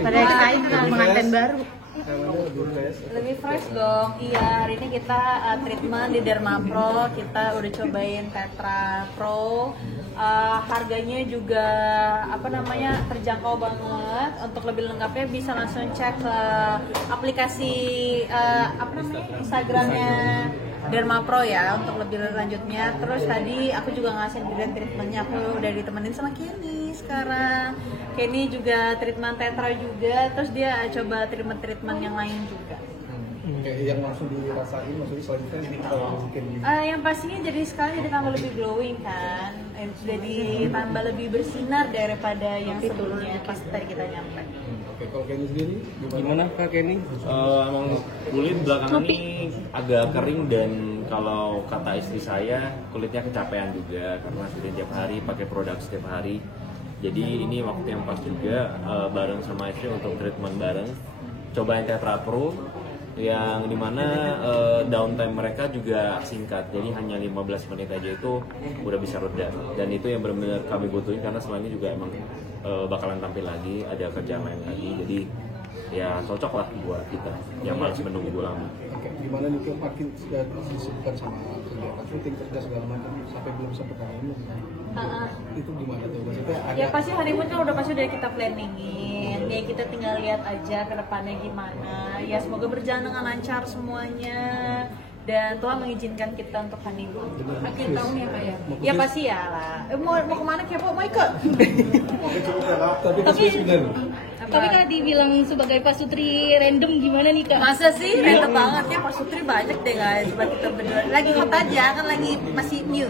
Pada excited sama pengantin baru. Lebih fresh dong. Iya, hari ini kita treatment di Derma Pro. Kita udah cobain Tetra Pro. Harganya juga terjangkau banget. Untuk lebih lengkapnya bisa langsung cek ke aplikasi Instagramnya Derma Pro ya untuk lebih lanjutnya. Terus tadi aku juga ngasih ingredient treatmentnya, aku udah ditemenin sama Kenny sekarang. Kenny juga treatment Tetra juga, terus dia coba treatment yang lain juga. Kayak yang langsung dirasain, maksudnya selain itu mungkin yang pastinya jadi sekali jadi tambah lebih glowing kan, jadi tambah lebih bersinar daripada yang sebelumnya pas tadi kita nyampe. Oke, kalau Kenny sendiri gimana Kak Kenny? Emang kulit belakangan ini agak kering dan kalau kata istri saya kulitnya kecapean juga karena sudah tiap hari pakai produk setiap hari. Jadi ini waktu yang pas juga bareng sama istri untuk treatment bareng. Cobain Tetra Pro yang dimana downtime mereka juga singkat, jadi hanya 15 menit aja itu udah bisa reda, dan itu yang benar-benar kami butuhin karena setelah ini juga emang bakalan tampil lagi, ada kerjaan lain lagi, jadi ya cocok lah buat kita yang malas menunggu lama. Oke, gimana nih Kak, makin sudah disibukkan sama kegiatan syuting kerja segala macam sampai belum sempat honeymoon. Itu gimana tuh maksudnya? Ya pasti honeymoon kan udah pasti udah kita planningin, ya kita tinggal lihat aja ke depannya gimana. Ya semoga berjalan dengan lancar semuanya dan Tuhan mengizinkan kita untuk honeymoon akhir tahun ya Kak ya. Ya pasti ya lah. Mau kemana kepo, mau ikut? Tapi sebenarnya Tapi Kak dibilang sebagai pasutri random gimana nih Kak? Masa sih? Random banget ya, pasutri banyak deh guys. Buat kita berdua lagi hot aja kan, lagi masih new.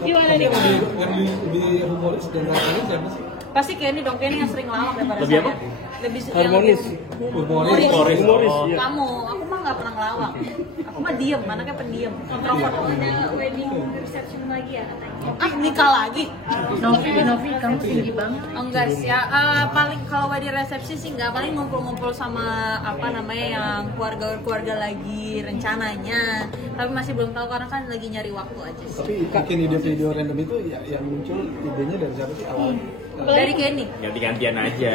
Gimana nih Kak? yang lebih humoris dan rasanya siapa sih? Pasti Kenny dong, Kenny yang sering lawak daripada Lebih saya. apa? Lebih Harmonis. Humoris. Oh. Kamu, aku mah nggak pernah ngelawak. Aku mah diem, anaknya pendiam. Introvert. Ada wedding reception lagi ya katanya. Nikah lagi? Novi, kamu tinggi banget. Enggak sih ya, paling kalau wedding resepsi sih enggak, paling ngumpul-ngumpul sama yang keluarga lagi rencananya. Tapi masih belum tahu karena kan lagi nyari waktu aja sih. Tapi bikin ide-video random itu ya, yang muncul idenya dari siapa sih awal? Dari Kenny. Ganti-gantian aja,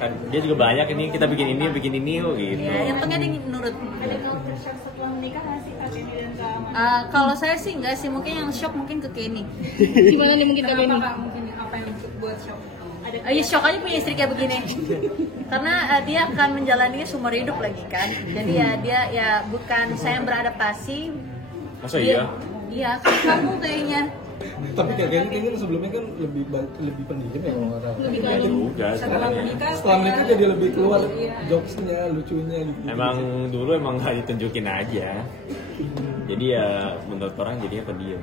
kan dia juga banyak ini, kita bikin ini yuk gitu. Ya, yang penting ada yang nurut. Ada culture shock setelah menikah nggak sih Kak Kenny dan Kak Amanda? Kalau saya sih enggak sih, mungkin yang shock mungkin ke Kenny. Gimana nih mungkin Kak Kenny? Mungkin apa yang buat shock? Ya shock aja punya istri kayak begini. Karena dia akan menjalani seumur hidup lagi kan. Jadi dia ya bukan saya yang beradaptasi. Masa iya? Iya, kamu kayaknya. Tapi kayaknya sebelumnya kan lebih pendiam ya kalau nggak salah. Lebih Ya kalem. juga sekarang. Setelah menikah jadi lebih keluar jokesnya, lucunya gitu. Emang dulu nggak ditunjukin aja. Jadi ya menurut orang jadinya pendiam.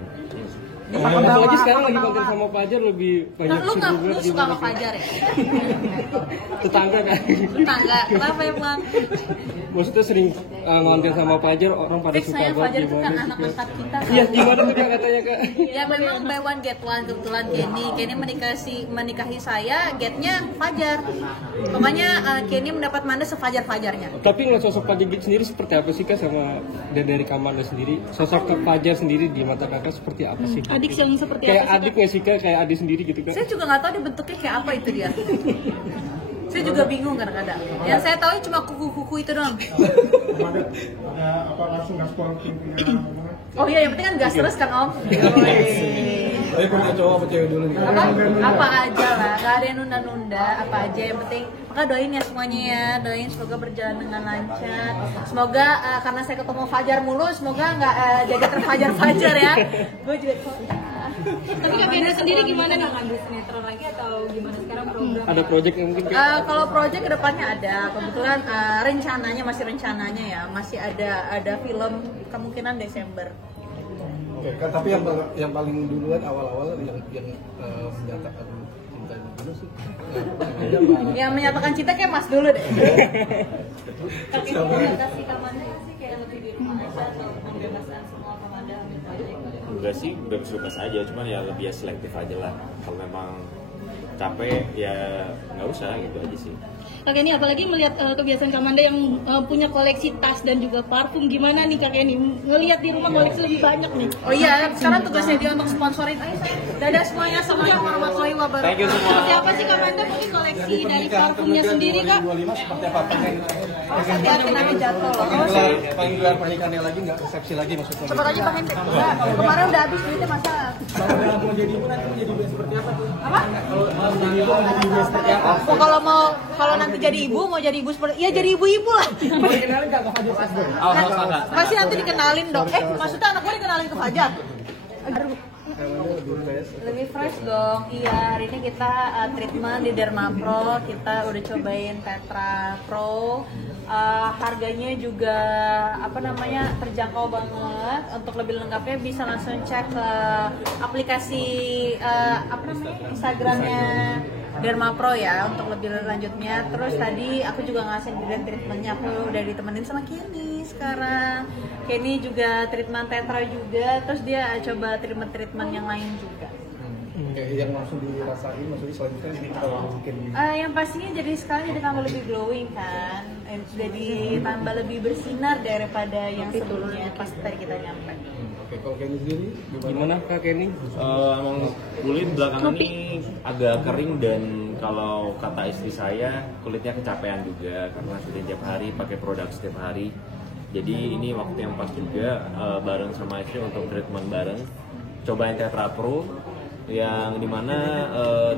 Apalagi sekarang lagi konten sama Fajar lebih banyak Lu suka sama Fajar ya? tetangga kan. Tetangga, kenapa emang? Maksudnya sering ngonten sama Fajar, orang pada Fix suka saya banget. Fajar itu kan gimana anak sih, Kak? angkat kita. Iya, gimana tuh Kak katanya Kak? Ya memang buy one get one, kebetulan Kenny menikahi saya, getnya Fajar. Pokoknya Kenny mendapat mandat sefajar-fajarnya. Tapi ngeliat sosok Fajar sendiri seperti apa sih Kak, sama dari Kamanda sendiri? Sosok Fajar sendiri di mata Kakak seperti apa sih? Adik yang seperti Kayak apa sih adik nggak sih Kak? Kayak adik sendiri gitu Kak? Saya juga nggak tahu dibentuknya kayak apa itu dia. Saya juga bingung kadang-kadang. Yang saya tahu cuma kuku-kuku itu doang. Apa langsung gaspol Oh iya, yang penting kan gas terus kan Om. Tapi punya cowok apa cewek dulu nih? Apa aja lah, nggak ada yang nunda-nunda, apa aja yang penting. Maka doain ya semuanya ya, doain semoga berjalan dengan lancar. Semoga karena saya ketemu Fajar mulu, semoga nggak jadi terfajar-fajar ya. Gue juga Tapi Kak Kenny sendiri gimana nih? Ngambil sinetron lagi atau gimana sekarang program? Ada project yang mungkin Kak? Kalau proyek kedepannya ada, kebetulan masih rencananya ya, masih ada film kemungkinan Desember. Oke, kan, tapi yang paling duluan awal-awal yang menyatakan cinta dulu sih. Yang menyatakan cinta kayak Mas dulu deh. Kak Kenny kasih Kamanda sih kayak lebih di rumah aja atau pembebasan semua Kamanda ambil proyek? Enggak sih, bebas-bebas aja, cuman ya lebih selektif aja lah. Kalau memang capek ya nggak usah gitu aja sih. Kak Kenny, apalagi melihat kebiasaan Kamanda yang punya koleksi tas dan juga parfum, gimana nih Kak Kenny? Ngelihat di rumah koleksi lebih banyak nih. Oh iya, sekarang tugasnya dia untuk sponsorin. Ayo saya. Dadah semuanya, assalamualaikum warahmatullahi wabarakatuh. Thank you semua. Seperti apa sih Kamanda mungkin koleksi dari parfumnya sendiri Kak? 25 seperti apa pengen Hati-hati nanti jatuh loh. panggilan pernikahannya lagi nggak resepsi lagi maksudnya? Coba tanya Pak Hendrik. Enggak, kemarin udah habis duitnya masa. Kalau mau jadi ibu nanti mau jadi ibu seperti apa tuh? Apa? Kalau mau jadi ibu mau jadi ibu seperti apa? Oh, kalau nanti jadi ibu mau jadi ibu seperti ya jadi ibu-ibu lah. Mau dikenalin nggak ke Fajar Sasgo? Pasti nanti dikenalin dong. Maksudnya anak gue dikenalin ke Fajar? Lebih fresh dong. Iya, hari ini kita treatment di Derma Pro. Kita udah cobain Tetra Pro. Harganya juga terjangkau banget. Untuk lebih lengkapnya bisa langsung cek ke aplikasi Instagramnya Derma Pro ya untuk lebih lanjutnya. Terus tadi aku juga ngasih ingredient treatmentnya, aku udah ditemenin sama Kenny sekarang. Kenny juga treatment Tetra juga, terus dia coba treatment yang lain juga. Kayak yang langsung dirasain, maksudnya selain itu kalau mungkin Yang pastinya jadi sekarang jadi tambah lebih glowing kan, jadi tambah lebih bersinar daripada yang sebelumnya pas tadi kita nyampe. Oke, kalau Kenny sendiri Gimana Kak Kenny? Emang kulit belakangan ini agak kering dan kalau kata istri saya kulitnya kecapean juga karena sudah tiap hari pakai produk setiap hari. Jadi ini waktu yang pas juga bareng sama istri untuk treatment bareng. Cobain Tetra Pro yang dimana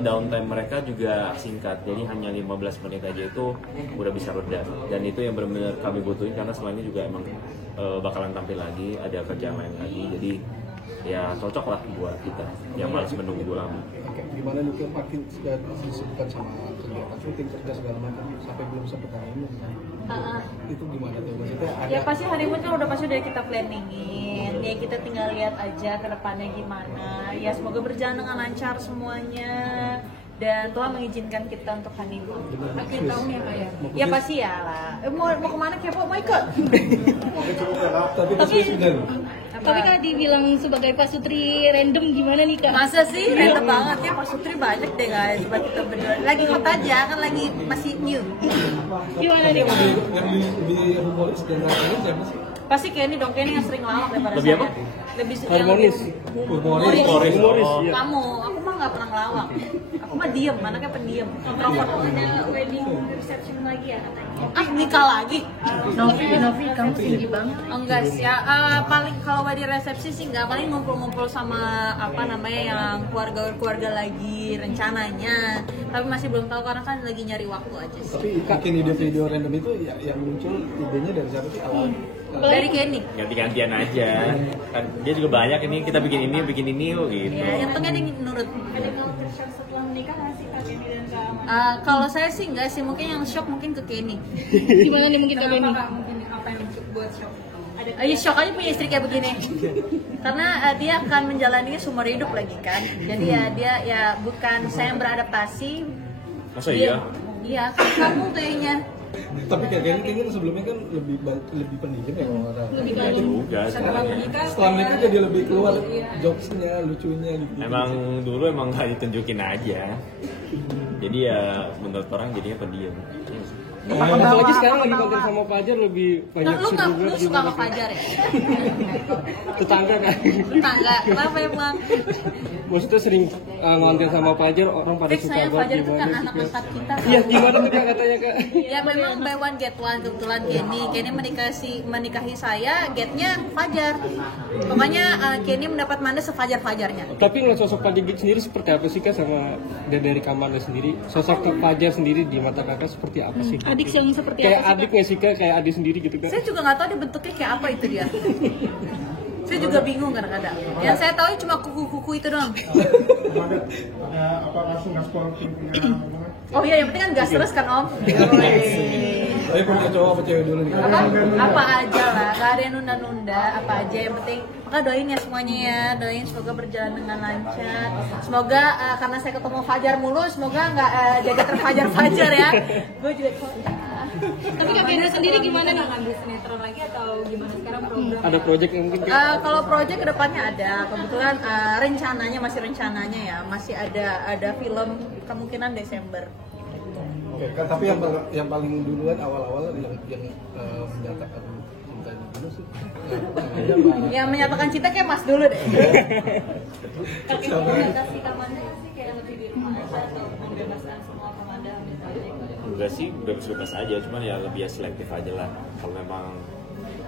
downtime mereka juga singkat, jadi hanya 15 menit aja itu udah bisa reda, dan itu yang benar-benar kami butuhin karena selama ini juga emang bakalan tampil lagi, ada kerjaan lain lagi, jadi ya cocok lah buat kita yang malas menunggu lama. Oke, gimana nih kan makin sudah disebutkan sama kegiatan syuting kerja segala macam sampai belum sempat honeymoon. Itu gimana tuh maksudnya? Ya pasti honeymoon kan udah pasti udah kita planningin. Ya kita tinggal lihat aja ke depannya gimana. Ya semoga berjalan dengan lancar semuanya. Dan Tuhan mengizinkan kita untuk honeymoon. Akhir tahun ya Kak ya? Ya pasti ya lah. Mau kemana kepo? Mau ikut? Tapi sudah. Tapi Kak dibilang sebagai pasutri random, gimana nih Kak? Masa sih? Random banget ya, Pak Sutri banyak deh guys. Coba kita berdua. Lagi hot aja, kan lagi masih new. Gimana nih Kak? Yang lebih humoris dan harmonis siapa sih? Pasti Kenny dong, Kenny yang sering ngelawak daripada Lebih saya. apa? Lebih Harmonis. Humoris. Humoris, iya. Kamu, aku mah nggak pernah ngelawak. Aku mah diem, anaknya pendiam. Introvert. Ada wedding reception lagi ya katanya. Nikah lagi? Novi, kamu tinggi banget. Enggak sih, ya paling kalau di resepsi sih nggak, paling ngumpul-ngumpul sama yang keluarga lagi rencananya. Tapi masih belum tahu karena kan lagi nyari waktu aja sih. Tapi bikin video random itu yang muncul idenya dari siapa sih awal? Dari Kenny. Ganti-gantian aja, kan dia juga banyak, ini kita bikin ini yuk gitu. Ya, yang penting dia nurut. Ada culture shock setelah menikah nggak sih Kak Kenny dan Kak Amanda? Kalau saya sih enggak sih, mungkin yang shock mungkin ke Kenny. Gimana nih mungkin Kak Kenny? Kenapa Kak? Mungkin apa yang buat shock? Ada Ayo shock aja punya istri kayak begini. Karena dia akan menjalaninya seumur hidup lagi kan. Jadi dia ya bukan saya yang beradaptasi. Masa iya? Iya, kamu kayaknya. Tapi kayaknya sebelumnya kan lebih pendiam ya kalau nggak salah. Lebih kalem. Juga sebenarnya. Setelah menikah jadi lebih keluar jokesnya, lucunya gitu. Emang dulu emang nggak ditunjukin aja. Jadi ya menurut orang jadinya pendiam. Apalagi sekarang lagi konten sama Fajar lebih banyak Lu seru suka sama Fajar ya? tetangga kan. Tetangga, kenapa emang? Maksudnya sering ngonten sama Fajar, orang pada Fix suka saya Fajar itu kan gimana anak sih, Kak? angkat kita. Iya, gimana tuh Kak katanya Kak? Ya memang buy one get one, kebetulan Kenny menikahi saya, getnya Fajar. Pokoknya Kenny mendapat mandat sefajar-fajarnya. Tapi ngeliat sosok Fajar sendiri seperti apa sih Kak, sama dari Kamanda sendiri? Sosok Fajar sendiri di mata Kakak seperti apa sih? Adik yang seperti Kayak apa sih, adik nggak sih Kak? Kayak adik sendiri gitu Kak? Saya juga nggak tahu dia bentuknya kayak apa itu dia. Saya juga bingung kadang-kadang. Yang saya tahu cuma kuku-kuku itu doang. Apa langsung gaspol punya Oh iya, yang penting kan gas terus kan Om. Tapi punya cowok apa cewek dulu nih? Apa aja lah, nggak ada yang nunda-nunda, apa aja yang penting. Maka doain ya semuanya ya, doain semoga berjalan dengan lancar. Semoga karena saya ketemu Fajar mulu, semoga nggak jadi terfajar-fajar ya. Gue juga Tapi Kak Kendra sendiri gimana nih? Ngambil sinetron lagi atau gimana sekarang program? Ada project yang mungkin Kalau proyek kedepannya ada, kebetulan rencananya masih rencananya ya, masih ada film kemungkinan Desember. Oke, kan tapi yang paling duluan awal-awal yang menyatakan cinta dulu sih. Yang menyatakan cinta kayak Mas dulu deh. Kak Kendra kasih Kamanda sih kayak lebih di rumah aja atau membebaskan semua Kamanda misalnya? Enggak sih, bebas-bebas aja, cuman ya lebih selektif aja lah. Kalau memang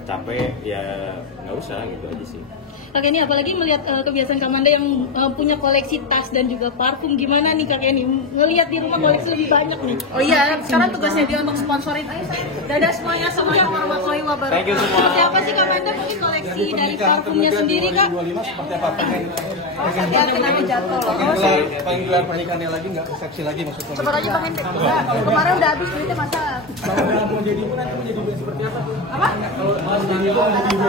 capek ya nggak usah gitu aja sih. Kak Kenny, apalagi melihat kebiasaan Kamanda yang punya koleksi tas dan juga parfum, gimana nih Kak Kenny? Ngelihat di rumah koleksi lebih banyak nih. Oh iya, sekarang tugasnya dia untuk sponsorin. Ayo saya, dadah semuanya, assalamualaikum warahmatullahi wabarakatuh. Thank you semua. Seperti apa sih Kamanda mungkin koleksi dari parfumnya sendiri Kak? 2025 seperti apa? Hati-hati nanti jatuh loh. Pengen gelar pernikahannya lagi nggak seksi lagi maksudnya? Sebentar aja Bang Hendrik. Kemarin udah habis duitnya masa. Kalau mau jadi ibu nanti mau jadi ibu seperti apa tuh? Apa? Kalau mau jadi ibu